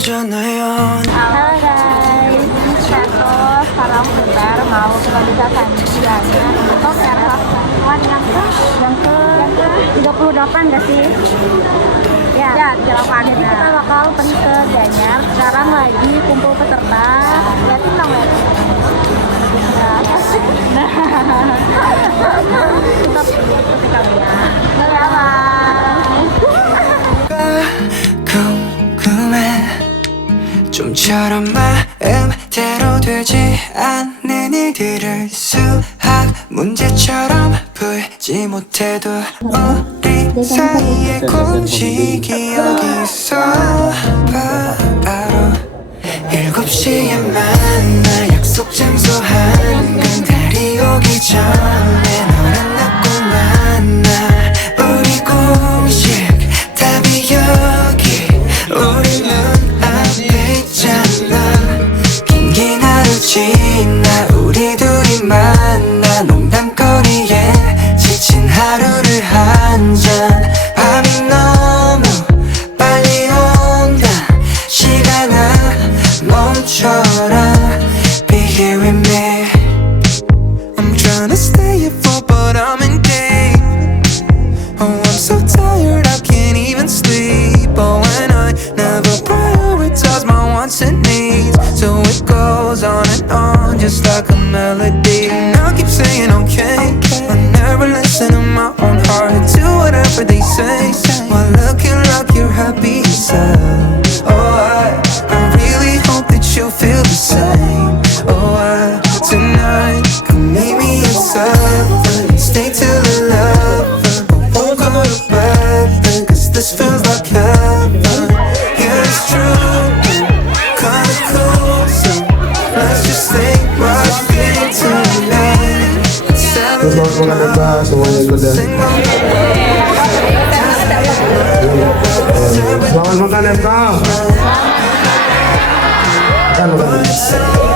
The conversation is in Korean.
말해줬나요. Halo guys, ini Kersos. Sekarang sebentar mau ke Desa Sandianya untuk Kersos Keswan yang ke 38 gak sih? Ya, 38. Jadi kita bakal pergi ke Gianyar. Sekarang lagi kumpul peserta. Liatin dong ya. Nah, kita ikuti kami ya. 궁금해 좀처럼 마음대로 되지 않는 일들을 수학 문제처럼 풀지 못해도 우리 사이의 공식이 여기 있어 바로 7시에 만나 약속 장소 한강 달이 오기 전에 너랑 나 꼭 만나 우리 공식 답이 여기 우리 눈앞에 있잖아 긴 하루 지나 우리 둘이 만나 농담거리에 지친 하루를 한잔 밤이 너무 빨리 온다 시간아 멈춰라 Be here with me I'm trying to stay here for but I'm in deep Oh I'm so tired I can't even sleep Oh and I never prioritize my wants and needs So it goes on and on just like a melody And I keep saying okay I never listen to my own heart and do whatever they say While looking like you're happy yourself Oh I really hope that you feel the same Oh tonight come meet me at 7 Stay till 11 But won't go to bed Cause this feels like heaven Yeah it's true Kinda cool So let's just think right here tonight Terus langsung ada semuanya ikut ya. Selamat makan ya kau. Makan.